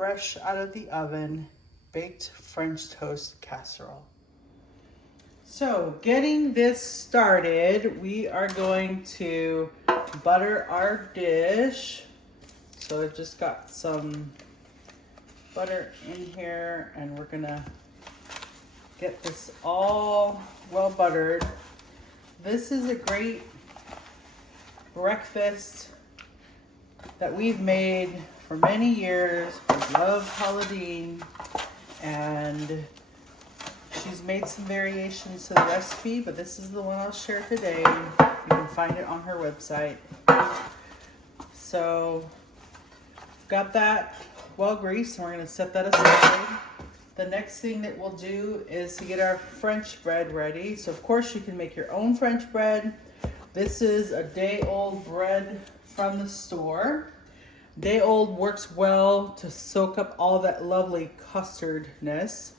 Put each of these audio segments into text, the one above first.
fresh out of the oven baked French toast casserole. So getting this started, we are going to butter our dish. So I've just got some butter in here and we're gonna get this all well buttered. This is a great breakfast that we've made for many years. We love Pauline, and she's made some variations to the recipe, but this is the one I'll share today. You can find it on her website. So got that well greased, and we're going to set that aside. The next thing that we'll do is to get our French bread ready. So of course you can make your own French bread. This is a day-old bread from the store. Day-old works well to soak up all that lovely custardness.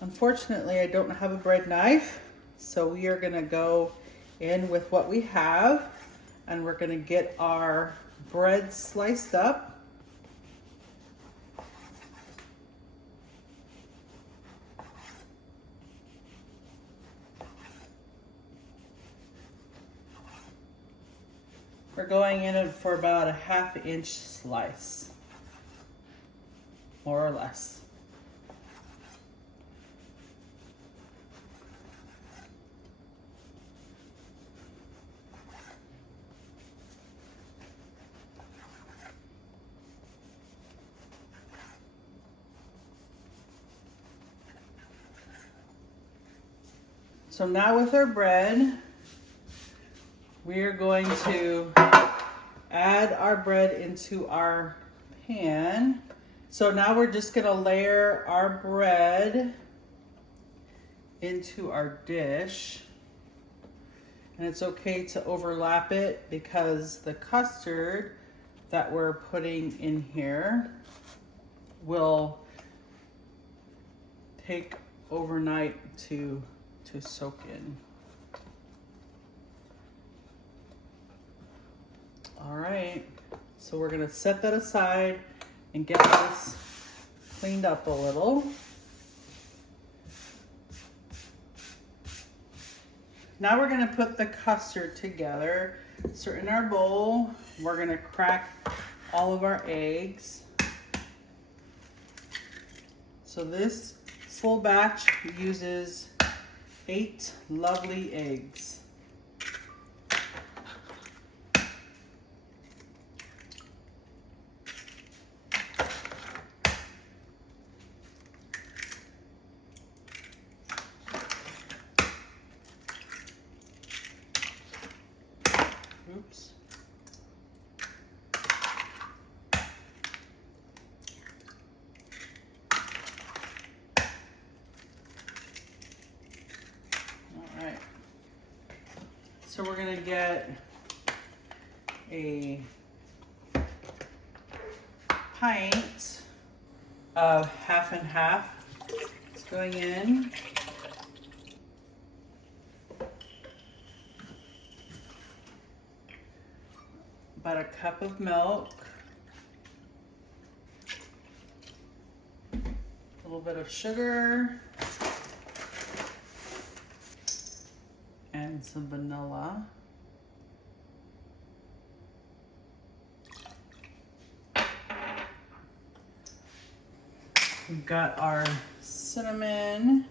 Unfortunately, I don't have a bread knife, so we are gonna go in with what we have, and we're gonna get our bread sliced up. We're going in it for about a 1/2 inch slice, more or less. So now with our bread, we are going to add our bread into our pan. So now we're just gonna layer our bread into our dish. And it's okay to overlap it because the custard that we're putting in here will take overnight to soak in. All right, so we're gonna set that aside and get this cleaned up a little. Now we're gonna put the custard together. So in our bowl, we're gonna crack all of our eggs. So this full batch uses 8 lovely eggs. Oops. All right. So we're going to get a pint of 1/2 and 1/2. It's going in. About a cup of milk, a little bit of sugar, and some vanilla. We've got our cinnamon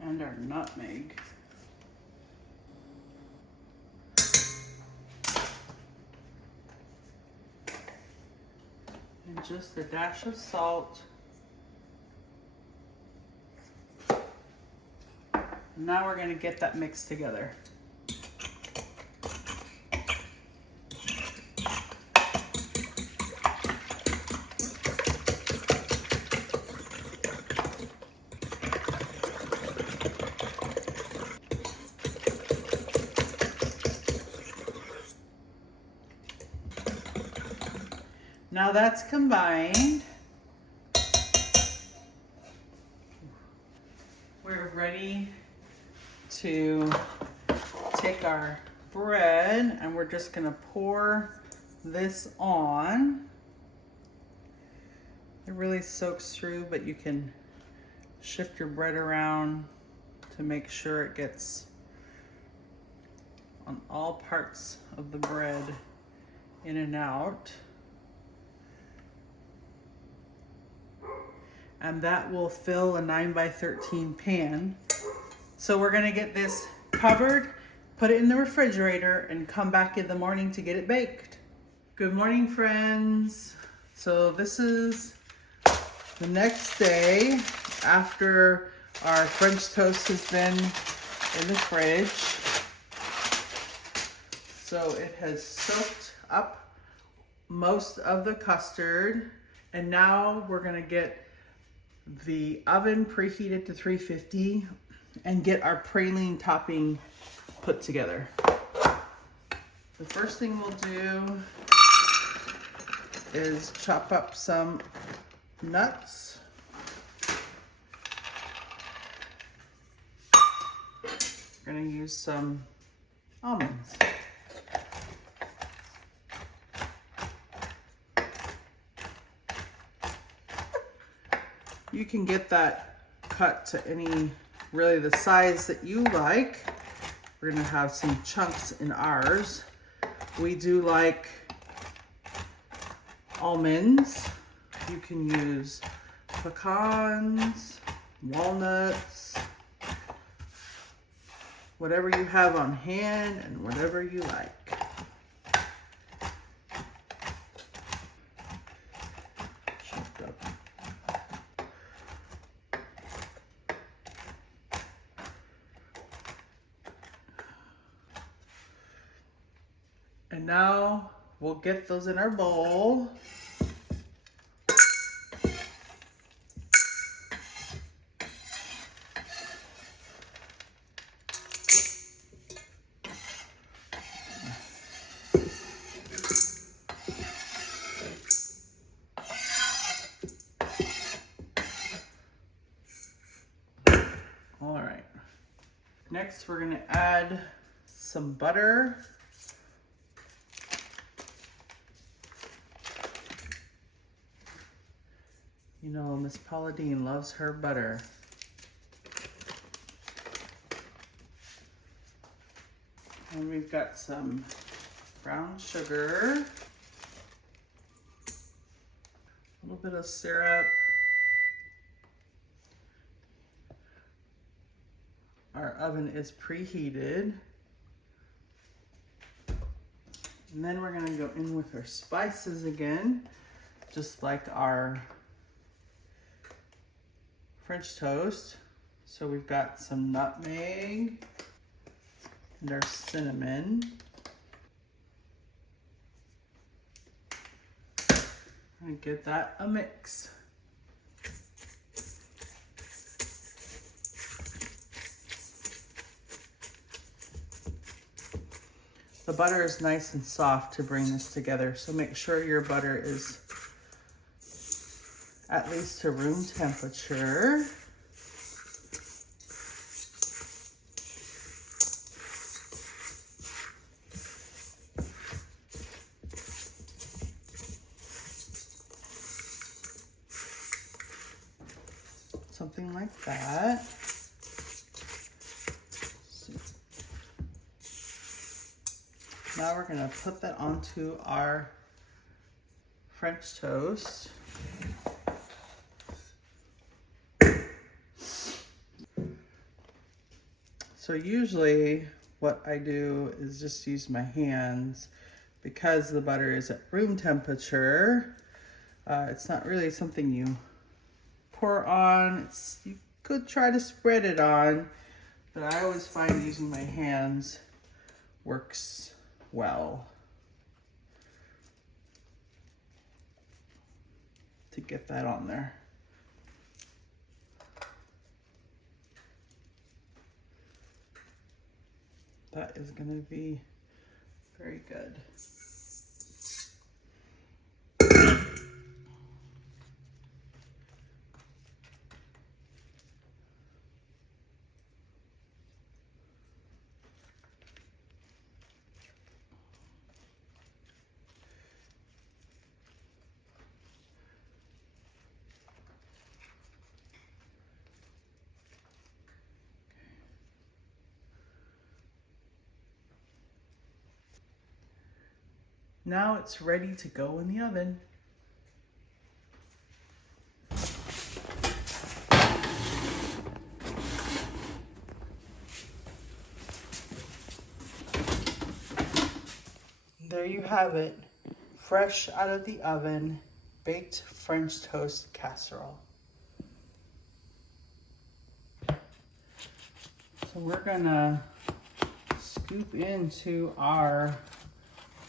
and our nutmeg. And just a dash of salt. Now we're going to get that mixed together. Now that's combined. We're ready to take our bread and we're just gonna pour this on. It really soaks through, but you can shift your bread around to make sure it gets on all parts of the bread, in and out. And that will fill a 9x13 pan. So we're gonna get this covered, put it in the refrigerator, and come back in the morning to get it baked. Good morning, friends. So this is the next day after our French toast has been in the fridge. So it has soaked up most of the custard, and now we're gonna get the oven preheated to 350 and get our praline topping put together. The first thing we'll do is chop up some nuts. We're gonna use some almonds. You can get that cut to any, really the size that you like. We're gonna have some chunks in ours. We do like almonds. You can use pecans, walnuts, whatever you have on hand and whatever you like. And now we'll get those in our bowl. All right. Next, we're gonna add some butter. You know, Miss Paula Dean loves her butter. And we've got some brown sugar, a little bit of syrup. Our oven is preheated. And then we're gonna go in with our spices again, just like our French toast. So we've got some nutmeg and our cinnamon. And give that a mix. The butter is nice and soft to bring this together, so make sure your butter is at least to room temperature. Something like that. Now we're gonna put that onto our French toast. So usually what I do is just use my hands because the butter is at room temperature. It's not really something you pour on. You could try to spread it on, but I always find using my hands works well to get that on there. That is going to be very good. Now it's ready to go in the oven. There you have it, fresh out of the oven, baked French toast casserole. So we're gonna scoop into our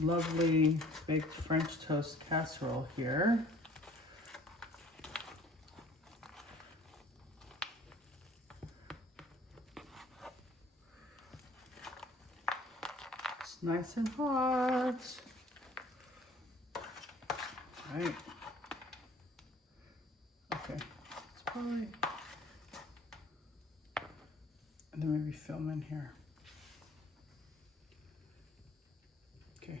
lovely baked French toast casserole here. It's nice and hot. Right. Okay. It's probably, and then maybe film in here. Okay.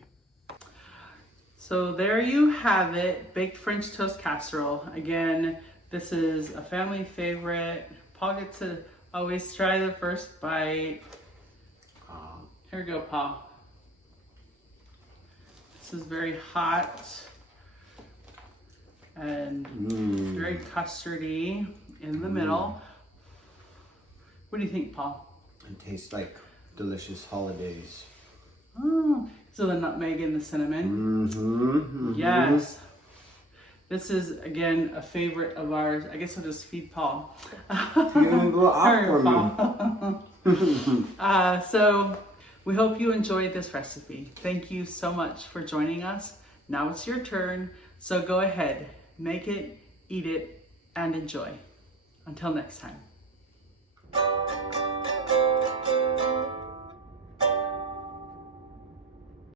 So there you have it, baked French toast casserole. Again, this is a family favorite. Paul gets to always try the first bite. Here we go, Paul. This is very hot and very custardy in the middle. What do you think, Paul? It tastes like delicious holidays. Oh, so the nutmeg and the cinnamon. Yes. This is, again, a favorite of ours. I guess we'll just feed Paul. So we hope you enjoyed this recipe. Thank you so much for joining us. Now it's your turn. So go ahead, make it, eat it, and enjoy. Until next time.